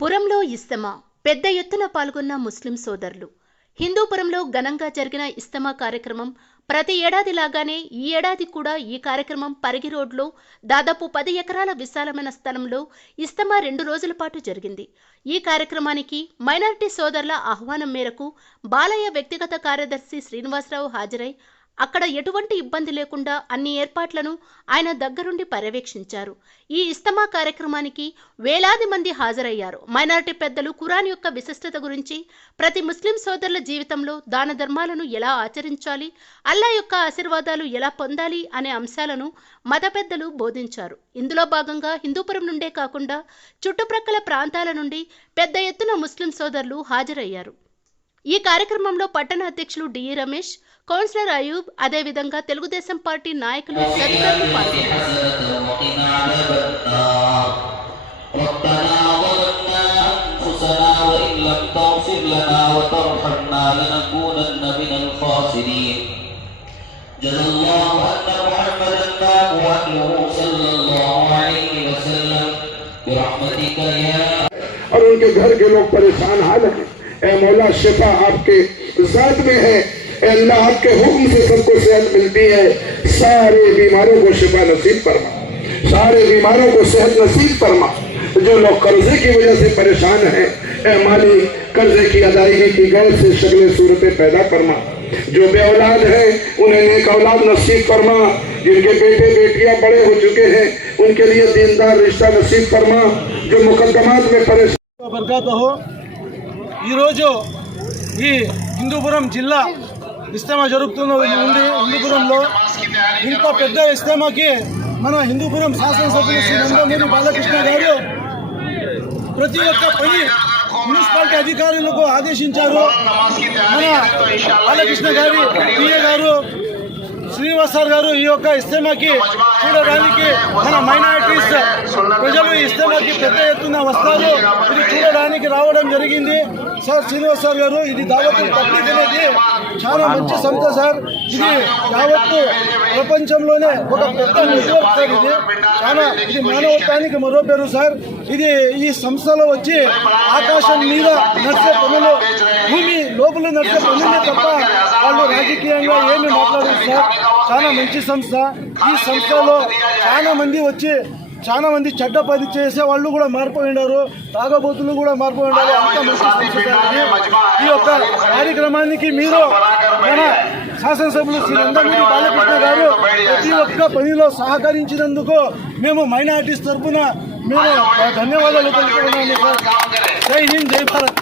పురంలో ఇస్తమా. పెద్ద ఎత్తున పాల్గొన్న ముస్లిం సోదరులు. హిందూపురంలో ఘనంగా జరిగిన ఇస్తమా కార్యక్రమం ప్రతి ఏడాది లాగానే ఈ ఏడాది కూడా ఈ కార్యక్రమం పరిగి రోడ్లో దాదాపు పది ఎకరాల విశాలమైన స్థలంలో ఇస్తమా రెండు రోజుల పాటు జరిగింది. ఈ కార్యక్రమానికి మైనారిటీ సోదరుల ఆహ్వానం మేరకు బాలయ్య వ్యక్తిగత కార్యదర్శి శ్రీనివాసరావు హాజరై అక్కడ ఎటువంటి ఇబ్బంది లేకుండా అన్ని ఏర్పాట్లను ఆయన దగ్గరుండి పర్యవేక్షించారు. ఈ ఇస్తమా కార్యక్రమానికి వేలాది మంది హాజరయ్యారు. మైనారిటీ పెద్దలు ఖురాన్ యొక్క విశిష్టత గురించి ప్రతి ముస్లిం సోదరుల జీవితంలో దాన ధర్మాలను ఎలా ఆచరించాలి అల్లా యొక్క ఆశీర్వాదాలు ఎలా పొందాలి అనే అంశాలను మత పెద్దలు బోధించారు. ఇందులో భాగంగా హిందూపురం నుండే కాకుండా చుట్టుప్రక్కల ప్రాంతాల నుండి పెద్ద ఎత్తున ముస్లిం సోదరులు హాజరయ్యారు. ఈ కార్యక్రమంలో పట్టణ అధ్యక్షులు డిఈ రమేష్ కౌన్సిలర్ అయూబ్ అదేవిధంగా తెలుగుదేశం పార్టీ నాయకులు తదితరులు और उनके घर के लोग परेशान हाल हैं ए मौला, शिफा आपके जात में है। अल्लाह आपके हुक्म से सबको सेहत मिलती है। सारे बीमारों को शिफा नसीब फरमा। सारे बीमारों को सेहत नसीब फरमा। जो लोग कर्जे की वजह से परेशान हैं, ए मालिक कर्जे की अदायगी की गैर से शक्ल सूरतें पैदा फरमा। जो बे औलाद है, उन्हें एक औलाद नसीब फरमा। जिनके बेटे, बेटियाँ बड़े हो चुके हैं, उनके लिए दीनदार रिश्ता नसीब फरमा। जो मुकदमात में परेशान बरकत हो। ఈరోజు ఈ హిందూపురం జిల్లా ఇస్తమా జరుగుతున్న ఉంది హిందూపురంలో ఇంత పెద్ద ఇస్తమాకి మన హిందూపురం శాసనసభ్యులు శ్రీ నందమూరి బాలకృష్ణ గారు ప్రతి ఒక్క పని మున్సిపాలిటీ అధికారులకు ఆదేశించారు. మన బాలకృష్ణ గారి పిఏ గారు శ్రీనివాస్ సార్ గారు ఈ యొక్క ఇస్తమాకి చూడడానికి మన మైనారిటీస్ ప్రజలు ఈ ఇస్తమాకి పెద్ద ఎత్తున వస్తారు. ఇది చూడడానికి రావడం జరిగింది. సార్ శ్రీనివాస్ సార్ గారు ఇది దావత్ పబ్లిక్ అనేది చాలా మంచి సంస్థ సార్. ఇది యావత్తు ప్రపంచంలోనే ఒక పెద్ద నెట్వర్క్ సార్ ఇది. చాలా ఇది మానవత్వానికి మరో పేరు సార్. ఇది ఈ సంస్థలో వచ్చి ఆకాశం మీద నడిచే పనులు భూమి లోపల నడిచే పనులే తప్ప వాళ్ళు రాజకీయంగా ఏమి మాట్లాడరు సార్. చాలా మంచి సంస్థ. ఈ సంస్థలో చాలా మంది వచ్చి చాలా మంది చెడ్డ పని చేసే వాళ్ళు కూడా మారిపోయినారు తాగబోతులు కూడా మారిపోయినారు ఈ యొక్క కార్యక్రమానికి మీరు మన శాసనసభ్యులు శ్రీ నందమూరి బాలకృష్ణ గారు ప్రతి ఒక్క పనిలో సహకరించినందుకు మేము మైనార్టీస్ తరఫున మేము ధన్యవాదాలు తెలుపుతున్నాము. జై హింద్ జై భారత్.